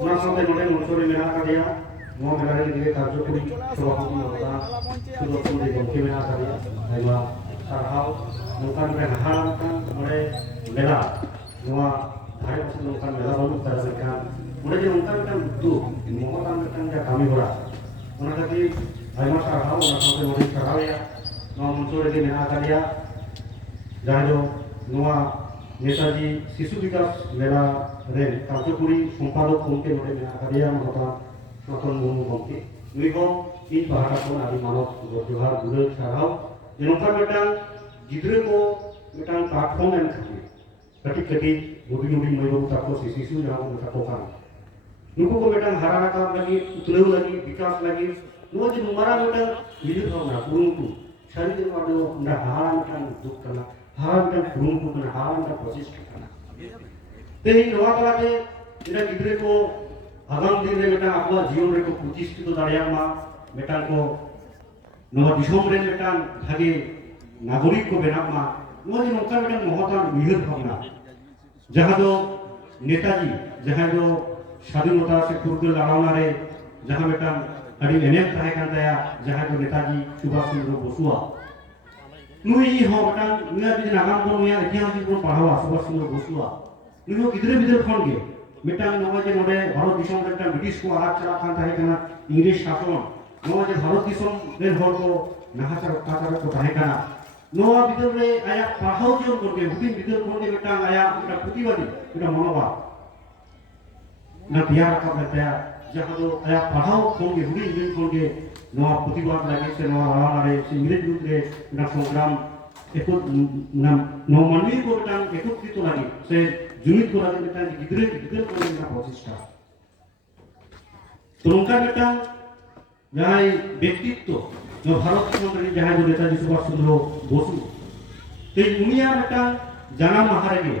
ᱚᱱᱟ ᱥᱟᱶᱛᱮ ᱱᱚᱰᱮ ᱢᱚᱧᱪᱚᱨᱮ ᱢᱮᱱᱟᱜ ᱟᱠᱟᱫᱮᱭᱟ ᱱᱚᱣᱟ ᱢᱮᱞᱟ ᱨᱮ ᱠᱟᱨᱡᱚᱠᱚᱨী ᱥᱚভাᱯᱚতি ᱱᱚᱰᱟ ᱥᱩᱫᱚᱨᱥᱚᱱ ᱜᱚᱢᱠᱮ ᱢᱮᱱᱟᱜ ᱟᱠᱟᱫᱮᱭᱟ ᱟᱭᱢᱟ ᱥᱟᱨᱦᱟᱣ ᱱᱚᱝᱠᱟᱱ ᱦᱟᱦᱟᱲᱟ ᱢᱤᱫᱴᱟᱝ ᱱᱚᱰᱮ ᱢᱮᱞᱟ ᱱᱚᱣᱟ ᱫᱷᱟᱨᱮ ᱯᱟᱥᱮ ᱱᱚᱝᱠᱟᱱ ᱢᱮᱞᱟ ᱵᱟᱹᱱᱩᱜ ᱟᱠᱟᱫᱟ ᱢᱮᱱᱠᱷᱟᱱ ᱚᱸᱰᱮ ᱡᱮ ᱱᱚᱝᱠᱟᱱ ᱢᱤᱫᱴᱟᱝ ᱩদ্যোগ ᱢᱚᱦᱚᱛᱟᱱ ᱢᱤᱫᱴᱟᱝ ᱡᱟ ᱠᱟᱹᱢᱤ ᱦᱚᱨᱟ ᱚᱱᱟ ᱠᱷᱟᱹᱛᱤᱨ ᱟᱭᱢᱟ ᱥᱟᱨᱦᱟᱣ ᱚᱱᱟ ᱥᱟᱶᱛᱮ ᱱᱚᱰᱮᱧ ᱥᱟᱨᱦᱟᱣᱮᱭᱟ ᱱᱚᱣᱟ ᱢᱚᱧᱪᱚ ᱨᱮᱜᱮ ᱢᱮᱱᱟᱜ ᱟᱠᱟᱫᱮᱭᱟ ᱡᱟᱦᱟᱸ ᱫᱚ ᱱᱚᱣᱟ नेताजी शिशु विकास मेला रे कार्यकरी सम्पादक गमके नोडे मेना आकादेया ममता सनातन मुर्मू गमके नुई हो इन बाहारा को आदि मानव जोहार गुरु साराव जे नोंका मिटांग गिद्रे को मिटांग प्लेटफॉर्म एम खातिर कटिक कटिक हुडिंग हुडिंग मई बाबू ताको शिशु जहां को मेटा कोकान नुको को मिटांग हारा राकाब लगी उतलेव लगी विकास लगी नुवा जे नुमारा मिटांग विजय भावना कुरुंकु शरीर मादो ना हारा मिटांग दुख कना हारा मिटांग कुरुंकु कना हारा मिटांग प्रोसेस कना तेही नवा तलाते इना गिद्रे को आगाम दिन रे मिटांग आपवा जीवन रे को प्रतिष्ठित दाड़ियामा मिटांग को नवा दिसोम रे मिटांग भागे नागरिक को बेनामा नुवा जे नोंका मिटांग महतान उयहर भावना जहां दो नेताजी जहां दो स्वाधीनता से फुरगल लालावना रे जहां मिटांग अड़ी एनेम ताहे कान ताया जहां दो नेताजी सुभाष चंद्र बोसुआ नुई हो मिटांग नुया बिदि नागाम को नुया इतिहास को पढ़ावा सुभाष चंद्र बोसुआ नुयो गिद्रे बिद्रे फोन के मिटांग नवा जे नोडे भारत दिसोम रे मिटांग ब्रिटिश को आराग चला कान ताहे काना इंग्लिश शासन नवा जे भारत दिसोम रे हर को नाहाचार अत्याचार को ताहे काना नवा बिदर रे आया पढ़ाओ जो कोके हुटिन बिदर कोन के मिटांग आया मिटा प्रतिवादी मिटा मनोभाव ना बिहार का बताया जहां दो आया पढ़ाओ कोन के हुटिन बिन कोन के नवा प्रतिवाद लागे से नवा आला रे से इंग्लिश ग्रुप रे ना प्रोग्राम एको ना नो मानवी को मिटांग एकत्रित लागे से जुनित को लागे मिटांग गिद्रे गिद्रे को ना प्रचेष्टा तो उनका मिटांग जहां व्यक्तित्व जो भारत मंत्री जहां जो नेताजी सुभाष चंद्र बोसु ते दुनिया मिटांग जाना महारागे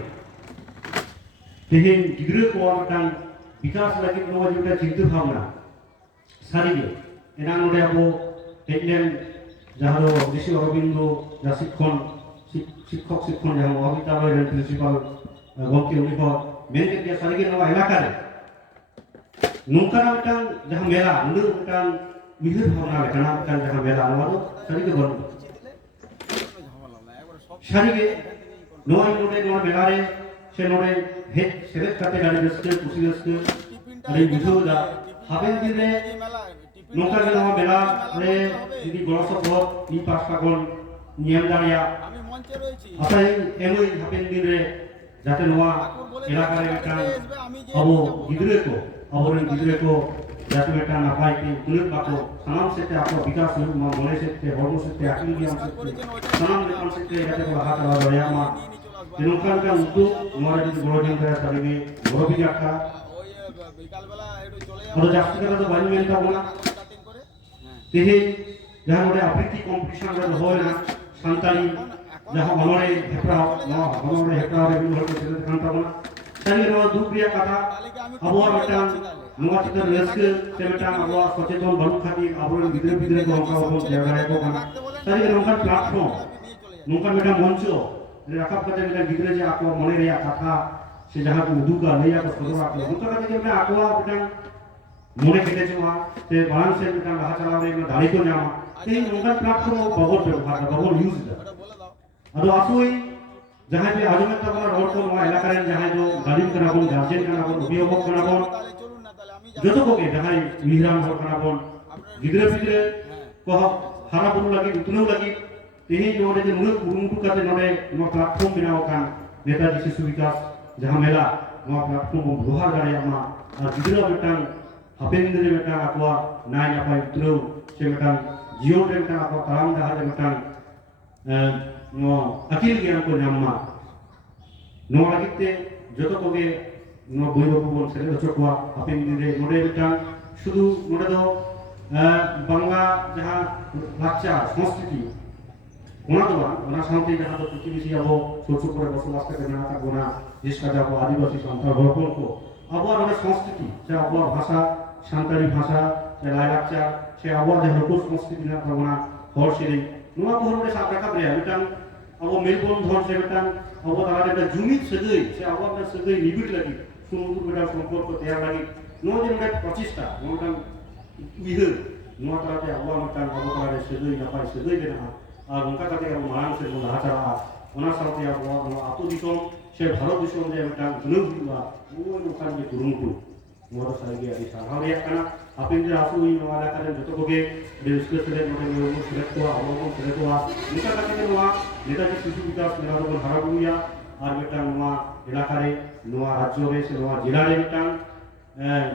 तेहेन गिद्रे को मिटांग विकास लगी नवा जो चिंता भावना सारीगे एना नोडे अबो हेडलेन जहां दो ऋषि अरविंदो जा शिक्षक जहां महाविद्यालय रे प्रिंसिपल गमके उनी को मेन के सारीगे नवा इलाका रे नोंका मिटांग जहां मेला उंदो मिटांग उयहर भावना लेकाना मिटांग जहां मेला नवा दो सारीगे बन सारीगे नवा नोडे नवा मेला रे से नोडे हेड सेलेक्ट करते गाड़ी रस्ते कुसी रस्ते अरे बिजो दा हाबेन दिन रे नोंका के नवा मेला रे दिदी गलस बहुत नी पास कागन नियम दाड़िया আমি মঞ্চে রয়েছি আচ্ছা এমই হাবেন दिन रे যাতে নওয়া এলাকা রে মিটাং আবো गिद्रे को जाते बेटा नापाय के कुल बाको सनाम से आपको विकास हो मने से हर्म से आकिल ज्ञान से सनाम लेखन से जाते को हाथ लगा बड़िया मा दिनोखान का उद्योग मोरा যদি বড় দিন করে তবে বড় বিজি একটা ওই বিকাল বেলা একটু চলে যাও আর জাস্তি করে তো বাড়ি মেনটা বলা করে তেহে যাহা মোরে আবৃত্তি কম্পিটিশন রে হয় না সান্তালি যাহা মনরে হেপড়া না মনরে হেপড়া রে বিন হতে সেটা কান্তা বলা তাই নো দুপ্রিয়া কথা আবহাওয়া বেটা नवा चित्र लेस्के सेमेटा आबो सचेतन बनू खातिर आबो गिद्रे बिद्रे को हमका अपन जगह को खाना सारी नोंका प्लेटफॉर्म नोंका मेटा मंच राखा कते मेटा गिद्रे जे आपको मने रे कथा से जहां को उदुका लेया को सदरा को नोंका कते मेटा आकोआ बेटा मने केते छवा से बाण से बेटा रहा चला रे में दाड़ी को जामा ते नोंका प्लेटफॉर्म बहुत व्यवहार बहुत यूज दा अदो आसोई जहां पे आजमे तबला रोड को नवा इलाका रे जहां जो गाड़ी करा बन गार्जियन करा बन अभिभावक करा बन जतो को के जहां मिहराम हो करा बन गिद्रे बिद्रे को हारा बुरु लगी उतनो लगी तेही नोडे जे नुक उरुंटू काते नोडे नो प्लेटफॉर्म बिनाव कान नेताजी शिशु विकास जहां मेला नो प्लेटफॉर्म लोहार गाड़ियामा और गिद्रे बेटांग हापेन दिन बेटांग आपवा नाय नापाय उतनो से बेटांग जियो रे बेटांग आपवा ताराम दाहा रे बेटांग नो अकिल ज्ञान को नाममा नो लागिते जतो को के नो बयबो बन सेले चकवा हापेन दिन रे नोडे बेटांग शुधु नोडे दो बांग्ला जहां लाचा संस्कृति ओना साउंटे जहां तो पृथ्वी आबो छोट करे बसबास करते ना गोना जिसका जाबो आदिवासी संताल हकल को आबो और संस्कृति से आबो भाषा सान्ताली भाषा से लाचा से आबो जे हकल संस्कृति ना गोना हर सिरि नुवा बहरे साब राखा ब्रिया बेटां आबो मेलबोर्न धन से बेटां आबो तारा जुमित सगै से आबो सगै निबिड़ लगी सुमुदुर बेटा संपर्क तैयार लगी ᱱᱚᱣᱟ ᱡᱮ ᱱᱚᱰᱮ ᱯᱨᱚᱪᱮᱥᱴᱟ ᱱᱚᱣᱟ ᱢᱤᱫᱴᱟᱝ ᱩᱭᱦᱟᱹᱨ ᱱᱚᱣᱟ ᱛᱟᱞᱟᱛᱮ ᱟᱵᱚᱣᱟᱜ ᱢᱤᱫᱴᱟᱝ ᱟᱵᱚ ᱛᱟᱞᱟᱨᱮ ᱥᱟᱹᱜᱟᱹᱭ ᱱᱟᱯᱟᱭ ᱥᱟᱹᱜᱟᱹᱭ ᱵᱮᱱᱟᱜᱼᱟ ᱟᱨ ᱚᱱᱠᱟ ᱠᱟᱛᱮ ᱟᱵᱚ ᱢᱟᱲᱟᱝ ᱥᱮᱫ ᱵᱚᱱ ᱞᱟᱦᱟ ᱪᱟᱞᱟᱜᱼᱟ ᱚᱱᱟ ᱥᱟᱶᱛᱮ ᱟᱵᱚᱣᱟᱜ ᱱᱚᱣᱟ ᱟᱹᱛᱩ ᱫᱤᱥᱚᱢ ᱥᱮ ᱵᱷᱟᱨᱚᱛ ᱫᱤᱥᱚᱢ ᱨᱮ ᱢᱤᱫᱴᱟᱝ ᱩᱛᱱᱟᱹᱣ ᱦᱩᱭᱩᱜᱼᱟ ᱱᱚᱜᱼᱚᱭ ᱱᱚᱝᱠᱟᱱ ᱜᱮ ᱠᱩᱨᱩᱢᱩᱴᱩ ᱱᱚᱣᱟ ᱫᱚ ᱥᱟᱹᱨᱤᱜᱮ ᱟᱹᱰᱤ ᱥᱟᱨᱦᱟᱣ ᱨᱮᱭᱟᱜ ᱠᱟᱱᱟ ᱦᱟᱯᱮᱱ ᱫᱤᱱ ᱟᱥᱚᱜ ᱤᱧ ᱱᱚᱣᱟ ᱮᱞᱟᱠᱟ ᱨᱮᱱ ᱡᱚᱛᱚ ᱠᱚᱜᱮ ᱟᱹᱰᱤ ᱨᱟᱹᱥᱠᱟᱹ ᱥᱮᱞᱮᱫ ᱱᱚᱰᱮ ᱵᱚᱱ ᱥᱮᱞᱮᱫ ᱠᱚᱣᱟ ᱟᱵᱚ ᱵᱚᱱ ᱥᱮᱞᱮᱫᱚᱜᱼᱟ ᱱᱚᱝᱠᱟ ᱠᱟᱛᱮ ᱜᱮ ᱱᱚᱣᱟ नेताजी शिशु विकास मेला दोबon हारा बुया और मिटांग नोआ इलाका रे नोआ राज्य रे से नोआ जिला रे मिटांग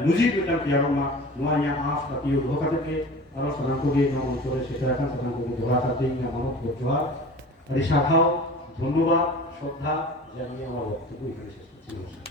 मुजिब मिटांग तियारोमा नोआ या आस तातियो दो काते के आरो सनाम को गे नोआ अंचल रे सेटराखान सनाम को गे जोहा काते इन मानव जोहा আরে সাখাও ধন্যবাদ শ্রদ্ধা জানিয়ে আমার বক্তব্য এখানে শেষ করছি।